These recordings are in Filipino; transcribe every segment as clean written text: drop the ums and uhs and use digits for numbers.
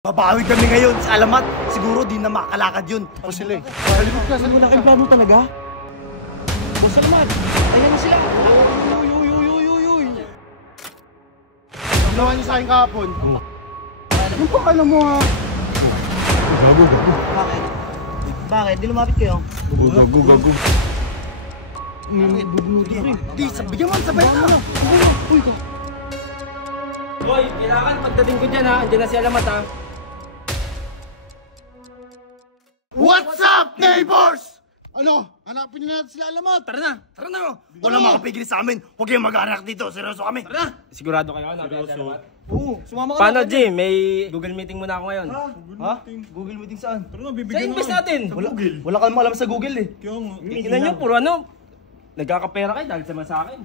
Babawi kami ngayon sa alamat. Siguro di na makakalakad yun. O sila eh. Kalimut ka, wala kayong plano talaga? Boss Alamat, ayan na sila. Uy. Ginawa niyo sa akin kahapon. Ano pa ka na mo ha? Gago. Bakit? Bakit? Di lumapit kayo? Gago. Di, bigyan mo, sabay na. Uy, ka. Boy, kailangan pagdating ko dyan ha, andyan na si Alamat ha. What's up, neighbors? Ano? Hanapin na natin sila Alamat. Tara na. Wala makapigil sa amin. Huwag kayong mag-anak dito. Seryoso kami. Tara na! Sigurado kayo na si Alamat? Oo, sumama ka. Paano, G? May Google Meeting muna ako ngayon. Ha? Google meeting saan? Sa invest natin! Wala kang alam sa Google eh. Tingnan nyo, puro ano, nagkakapera kayo dahil sa akin.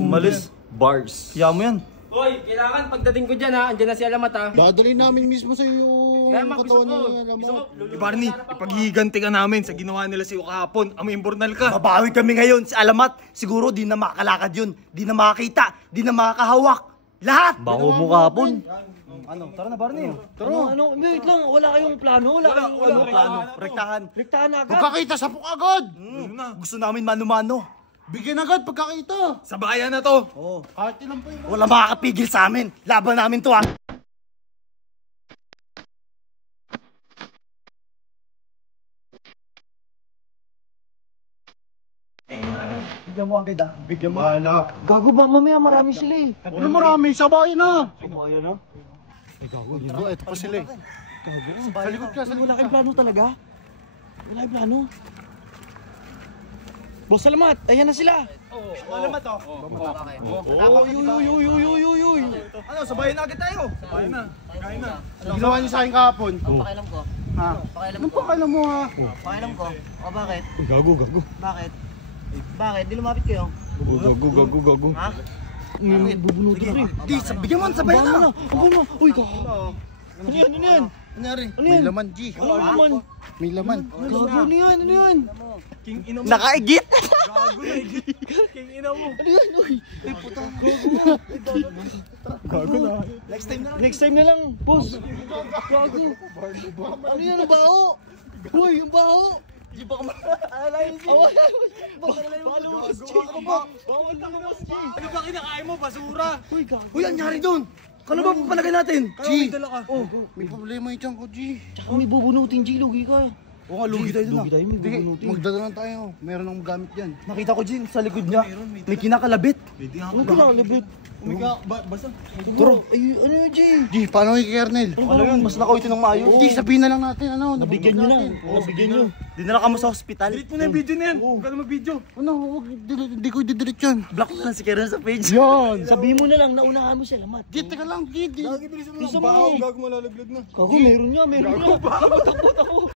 Umalis. Bars. Kaya mo yan. Boy, kailangan pagdating ko dyan ha, andyan na si Alamat ha. Dadalhin namin mismo sa iyo Kaya yung gusto katawan ko, ni Alamat. Barney, ipaghihiganti ka namin sa ginawa nila sa'yo kahapon. Imburnal ka. Babawi kami ngayon sa alamat. Siguro di na makakalakad yun. Di na makakita. Di na makakahawak. Lahat. Bako mo kahapon. Ano? Tara na, Barney. Ano? Wait lang, wala kayong plano? Wala kayong Plano. Rektahan. Rektahan agad. Pagkakita, sapok agad! Gusto namin mano-mano. Bigyan agad pagkakita! Sa bayan na to. Oo. Kahit ilan pa yung Wala makakapigil sa amin. Laban namin to ha. Bigyan mo agad ah. Bigyan mo. Ano? Gago ba? Mamaya marami sila eh. Ano marami? Sabay na! Ayan na. Gago, eto pa sila eh. Sa likod ka, sa likod Wala kayong plano talaga? Wala kayong plano? Boss Alamat, ayan na sila. Alamat to. Uy. Ano, sabayan na agad tayo. Ano ginawa niyo sa akin kahapon? Pakialam ko. Ha? Pakialam Ano ko. pa ka na mo ha? Pakialam ko. O bakit? Gago. Bakit? Bakit? Di lumapit kayo? Gago. Ha? Bubunutin ko rin. Di, bigyan mo, sabayan na. Uy, ka. Ano yan? Anyari? May laman, G. Ano naman? May laman. Gago, ano yan? Nakaigit. King ina mo. Ano yan? Uy, ay puta. Gago na. Next time na lang, boss. Gago. Ano yan, ang baho? Uy, yung baho. Di ba ka maalalayan siya? Baka lumabas, G. Bawal na lumabas, G. Ano ba kinakain mo? Basura. Uy, gago. Uy, anyari doon? Kano ba papalagay natin? G! May problema yung tiyan ko, G. Tsaka may bubunutin, G. Lugi ka. Oo nga, lugi tayo doon. Lugi tayo, may Hindi, bubunutin. magdala lang tayo. Meron akong gamit yan. Nakita ko, Jin, sa likod niya. May kinakalabit. Ano ka lang, labit? Basta. Turo. Ay, ano yun, G? G, paano kay Kernel? Ano yun? Mas nakaw ito ng maayos. G, sabihin na lang natin, ano? Nabigyan nyo na. Bigyan nyo. Dinala ka mo sa hospital. Delete mo na yung video na yan. Huwag ka na mag-video. Ano? Huwag, hindi ko i-delete yan. Block mo lang si Karen sa page. Yan! Sabihin mo na lang, naunahan mo siya, Alamat. G, teka lang, G. Lagi bilisan mo Bilisan lang. mo. Gago malalaglag na. Gago, meron niya. Takot ako.